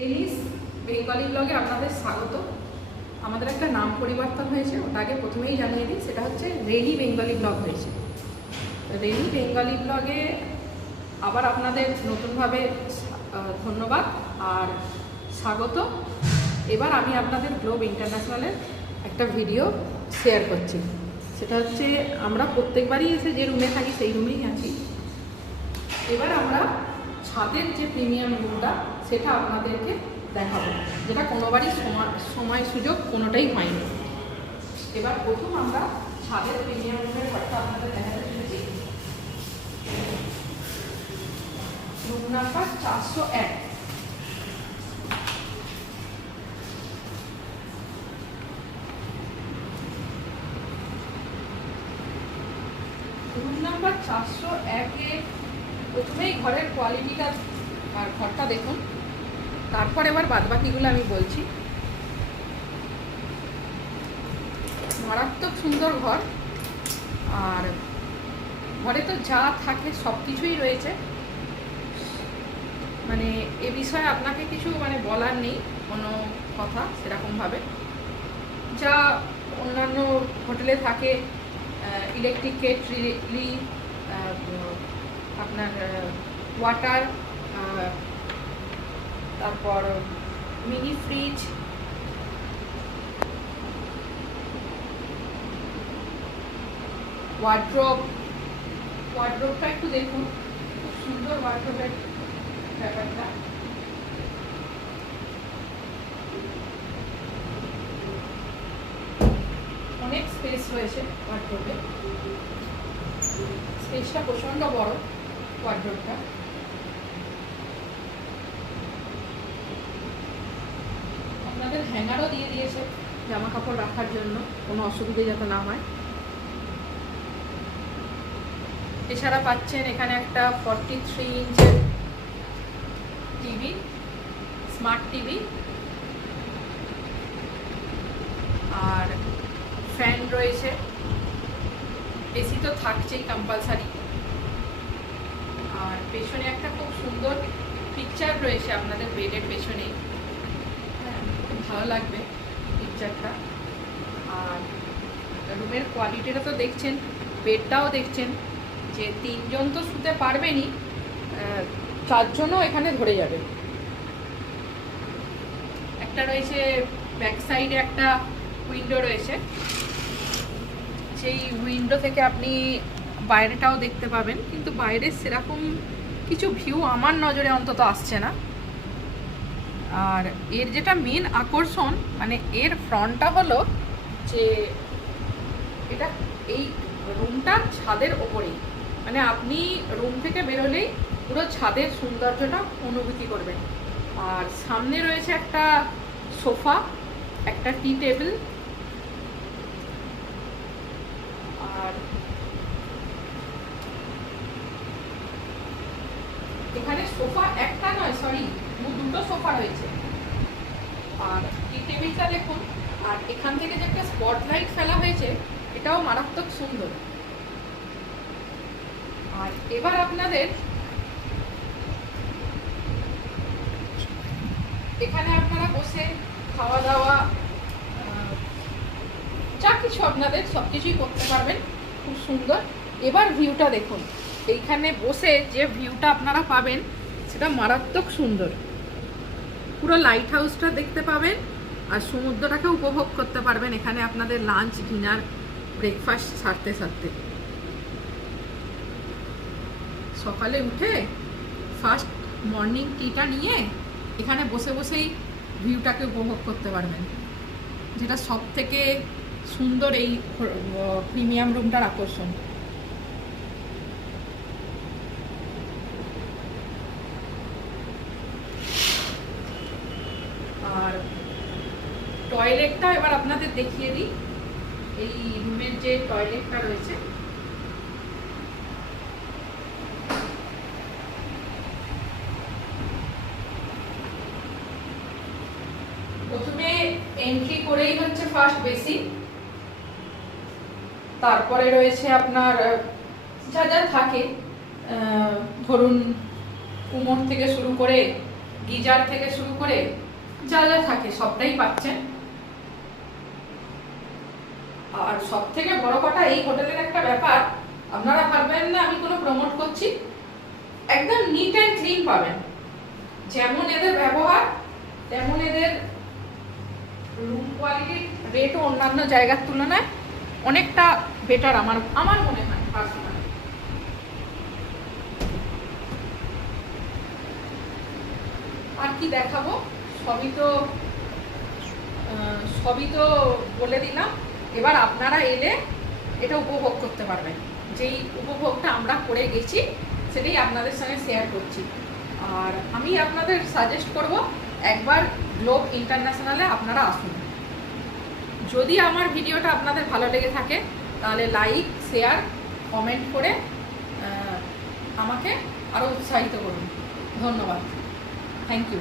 Rhaenys Bengali ব্লগে আপনাদের স্বাগত। আমাদের একটা নাম পরিবর্তন হয়েছে, ওটা আগে প্রথমেই জানিয়ে দিই। সেটা হচ্ছে রেনি বেঙ্গলি ব্লগ হয়েছে। রেনি বেঙ্গলি ব্লগে আবার আপনাদের নতুনভাবে ধন্যবাদ আর স্বাগত। এবার আমি আপনাদের গ্লোব ইন্টারন্যাশনালের একটা ভিডিও শেয়ার করছি। সেটা হচ্ছে আমরা প্রত্যেকবারই এসে যে রুমে থাকি সেই রুমেই আছি। এবার আমরা ছাদের যে প্রিমিয়াম রুমটা সেটা আপনাদেরকে দেখাবো, যেটা কোনোবারই সময় সুযোগ কোনোটাই হয়নি। এবার প্রথম আমরা ছাদের প্রিমিয়াম রুমের ঘরটা আপনাদের দেখাতে চলেছি। Room number 401। রুম নাম্বার 401-এ প্রথমেই ঘরের কোয়ালিটিটা আর ঘরটা দেখুন, তারপর এবার বাদবাকিগুলো আমি বলছি। মারাত্মক সুন্দর ঘর, আর ঘরে তো যা থাকে সব কিছুই রয়েছে। মানে এ বিষয়ে আপনাকে কিছু বলার নেই কোনো কথা সেরকমভাবে। যা অন্যান্য হোটেলে থাকে, ইলেকট্রিক কেটলি, আপনার ওয়াটার, তারপর মিনি ফ্রিজ, ওয়ার্ড্রোবটা একটু দেখুন, খুব সুন্দর ওয়ার্ড্রোবের ব্যাপারটা। অনেক স্পেস রয়েছে ওয়ার্ড্রোবে, স্পেসটা প্রচণ্ড বড় ওয়ার্ড্রোবটা। আপনাদের হ্যাঙ্গারও দিয়ে দিয়েছে জামা কাপড় রাখার জন্য, কোনো অসুবিধে যাতে না হয়। এছাড়া পাচ্ছেন এখানে একটা 43 ইঞ্চের টিভি, স্মার্ট টিভি, আর ফ্যান রয়েছে। এসি তো থাকছেই কম্পালসারি। আর পেছনে একটা খুব সুন্দর পিকচার রয়েছে আপনাদের বেডের পেছনে, খুব ভালো লাগবে পিকচারটা। আর রুমের কোয়ালিটিটা তো দেখছেন, বেডটাও দেখছেন, যে 3 জন তো শুতে পারবেনই, 4 জনও এখানে ধরে যাবে। একটা রয়েছে ব্যাক সাইডে, একটা উইন্ডো রয়েছে, সেই উইন্ডো থেকে আপনি বাইরেটাও দেখতে পাবেন, কিন্তু বাইরে সেরকম কিছু ভিউ আমার নজরে অন্তত আসছে না। আর এর যেটা মেন আকর্ষণ, এর ফ্রন্টটা হলো যে এটা এই রুমটা ছাদের ওপরেই, আপনি রুম থেকে বেরোলেই পুরো ছাদের সৌন্দর্যটা অনুভূতি করবেন। আর সামনে রয়েছে একটা সোফা, একটা টি টেবিল, আর এখানে সোফা একটা নয়, সরি, দুটো সোফা রয়েছে। আর টি টেবিলটা দেখুন, আর এখান থেকে যে একটা স্পটলাইট ফেলা হয়েছে, এটাও মারাত্মক সুন্দর। আর এবার আপনাদের এখানে আপনারা বসে খাওয়া দাওয়া যা কিছু আপনাদের সব কিছুই করতে পারবেন, খুব সুন্দর। এবার ভিউটা দেখুন, এইখানে বসে যে ভিউটা আপনারা পাবেন সেটা মারাত্মক সুন্দর। পুরো লাইট হাউসটা দেখতে পাবেন আর সমুদ্রটাকে উপভোগ করতে পারবেন এখানে আপনাদের লাঞ্চ, ডিনার, ব্রেকফাস্ট সারতে সারতে। সকালে উঠে ফার্স্ট মর্নিং টিটা নিয়ে এখানে বসে বসেই ভিউটাকে উপভোগ করতে পারবেন, যেটা সব থেকে সুন্দর এই প্রিমিয়াম রুমটার আকর্ষণ। আর টয়লেটটা এবার আপনাদের দেখিয়ে দিই। এই রুমের যে টয়লেটটা রয়েছে, প্রথমে এন্ট্রি করেই হচ্ছে ফার্স্ট বেসিন, তারপরে রয়েছে আপনার যা যা থাকে, ধরুন কুমোর থেকে শুরু করে গিজার থেকে শুরু করে যা যা থাকে সবটাই পাচ্ছেন। আর সব থেকে বড় কথা, এই হোটেলের একটা ব্যাপার, আপনারা ভাববেন না আমি কোনো প্রমোট করছি, একদম নিট অ্যান্ড ক্লিন পাবেন। যেমন এদের ব্যবহার তেমন এদের রুম কোয়ালিটির রেটও অন্যান্য জায়গার তুলনায় অনেকটা বেটার আমার মনে হয় পার্সোনালি। আর কি দেখাবো, সবই তো বলে দিলাম। এবার আপনারা এলে এটা উপভোগ করতে পারবেন। যেই উপভোগটা আমরা করে গেছি সেটাই আপনাদের সঙ্গে শেয়ার করছি। আর আমি আপনাদের সাজেস্ট করব একবার গ্লোব ইন্টারন্যাশনালে আপনারা আসুন। যদি আমার ভিডিওটা আপনাদের ভালো লেগে থাকে তাহলে লাইক, শেয়ার, কমেন্ট করে আমাকে আরও উৎসাহিত করুন। ধন্যবাদ, থ্যাংক ইউ।